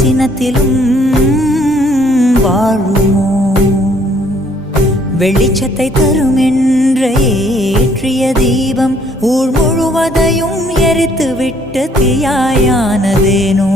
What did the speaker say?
சினத்திலும் வாழுமோ? வெளிச்சத்தை தரும் என்ற ஏற்றிய தீபம் ஊர் முழுவதையும் எரித்து விட்டு தீயாயானதேனோ?